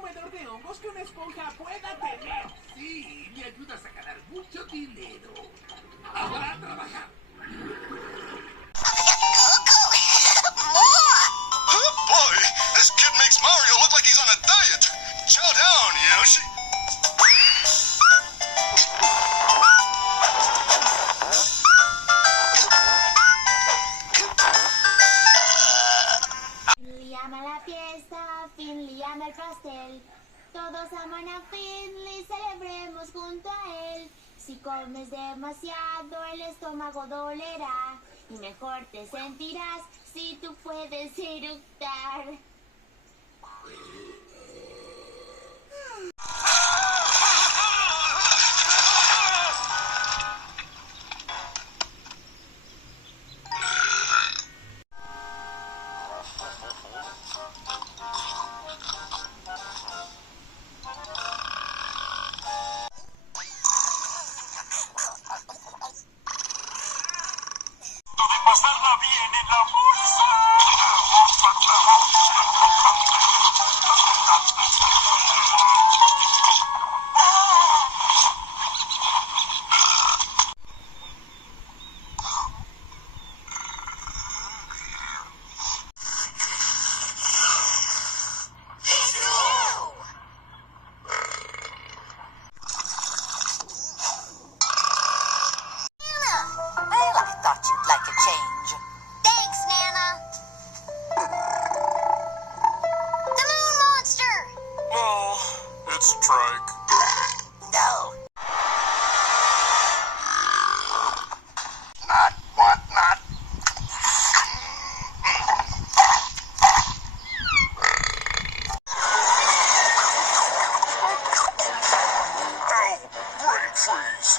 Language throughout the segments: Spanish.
comedor de hongos que una esponja pueda tener. Sí, me ayudas a ganar mucho dinero. Ahora a trabajar. Oh boy, this kid makes Mario look like he's on a diet. Chow down, Yoshi. Finley ama la fiesta, Finley ama el pastel. Todos aman a Finley, celebremos junto a él. Si comes demasiado, el estómago dolerá. Y mejor te sentirás si tú puedes eructar. De pasarla bien en la bolsa. Well, I thought you'd like a change. Thanks, Nana. The moon monster! No, it's Trike. No. Not what not. Ow, brain freeze.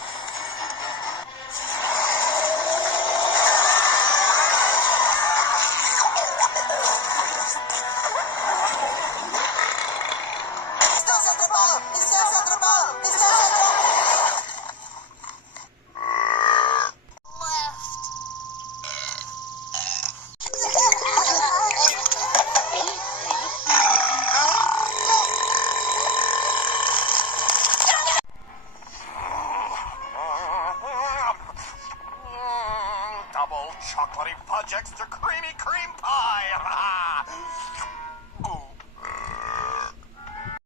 ¡Estás atrapado! ¡Estás atrapado! ¡Estás atrapado! Double chocolatey fudge extra creamy cream pie.